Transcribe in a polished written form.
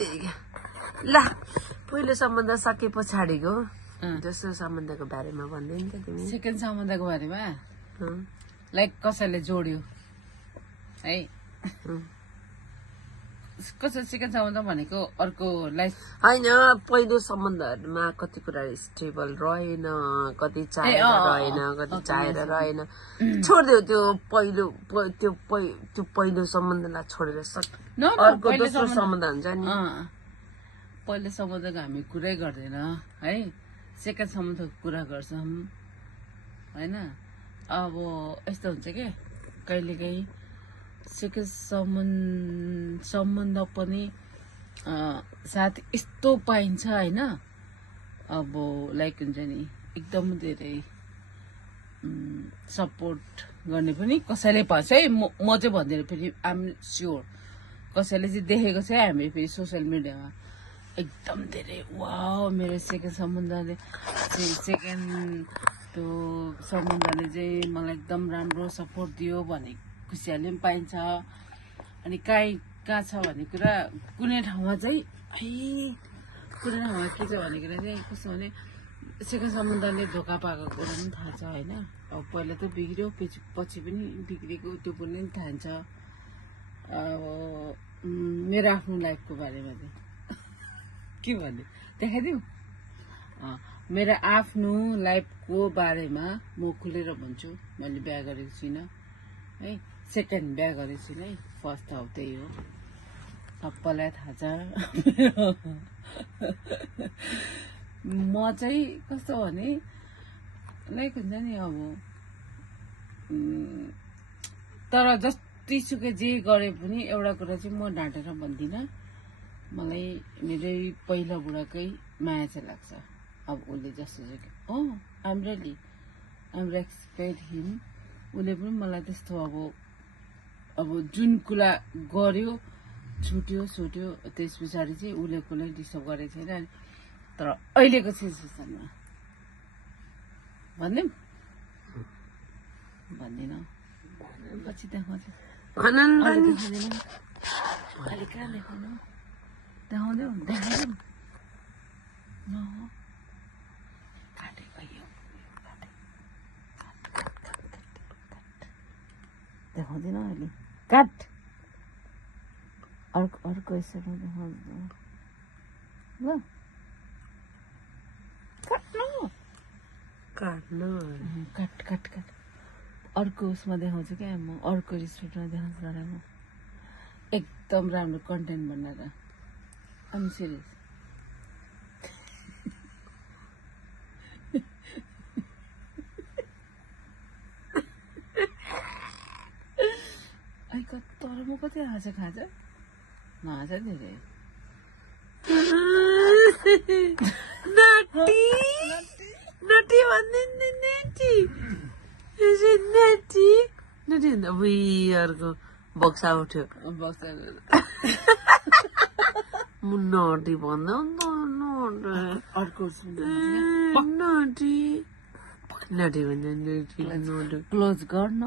ल पहिलो सम्बन्ध सके पछाडिको दोस्रो सम्बन्धको बारेमा भन्दै नि त तिमी सेकेन्ड सम्बन्धको बारेमा लाइक कसैले जोड्यो है कसै सेकेन्ड सम्बन्ध भनेको अर्को लाइफ होइन पहिलो सम्बन्धहरूमा कति कुरा स्टेबल रहेन कति चाहेर रहेन कति चाहेर रहेन छोडिदेऊ त्यो पहिलो सम्बन्धलाई छोडेर अर्को दोस्रो सम्बन्ध हुन्छ नि पहिलो सम्बन्धको हामी कुरै गर्दैन है सेकेन्ड सम्बन्धको कुरा गर्छौँ होइन अब यस्तो हुन्छ के कहिलेकाहीँ सेकेन्ड सम्बन्ध पनि साथ यस्तो पाइन्छ होइन अब लाइक हुन्छ नि एकदम धेरै सपोर्ट गर्ने पनि कसैले पाउँछ है म चाहिँ भन्दिनँ फेरि आइएम स्योर कसैले चाहिँ देखेको छ हामी फेरि सोसियल मिडियामा एकदम धेरै वाउ मेरो सेकेन्ड सम्बन्धले त्यो सम्बन्धले चाहिँ मलाई एकदम राम्रो सपोर्ट दियो भने खुसियाली पनि पाइन्छ अनि कहाँ छ भन्ने कुरा कुनै ठाउँमा चाहिँ कुनै ठाउँमा के छ भन्ने कुरा चाहिँ कस्तो भने सेकेन्ड सम्बन्धले धोका पाएको कुरा पनि थाहा छ होइन अब पहिला त बिग्रियो पछि पनि बिग्रेको त्यो पनि थाहा छ अब मेरो आफ्नो लाइफको बारेमा चाहिँ के भन्ने देखाइदिउँ मेरो आफ्नो लाइफको बारेमा म खुलेर भन्छु मैले बिहा गरेको छुइनँ है सेकेन्ड बिहा गरेको छुइनँ है फर्स्ट त त्यही हो सबैलाई थाहा छ म चाहिँ कस्तो भने लाइक हुन्छ नि अब तर जतिसुकै जे गरे पनि एउटा कुरा चाहिँ म ढाँटेर भन्दिनँ मलाई मेरै पहिला बुढाकै माया चाहिँ लाग्छ अब उसले जस्तो चाहिँ आइम रेस्पेक्ट हिम उसले पनि मलाई त्यस्तो अब जुन कुरा गर्यो छुट्यो त्यस पछाडि चाहिँ उसले कुनै डिस्टर्ब गरेको छैन तर अहिलेको सिचुएसनमा भन्दिनँ पछि देखाउँछ अहिले कहाँ देखाउनु देखाउँदैउ देखाउँदैउ देखाउँदैन अहिले काट अर्को यसरी देखाउँदैन ल काट अर्को उसमा देखाउँछु क्या म अर्को रिस्ट्रिक्टमा देखाउँछु म एकदम राम्रो कन्टेन्ट बनाएर आइम सिरियस तर म कति हाँसेको खान्छ नहाँस धेरै नटी भन्दा अर्को बक्सा उठ्यो नटी भन्दा अर्को नटी भन्छ क्लोज गर्न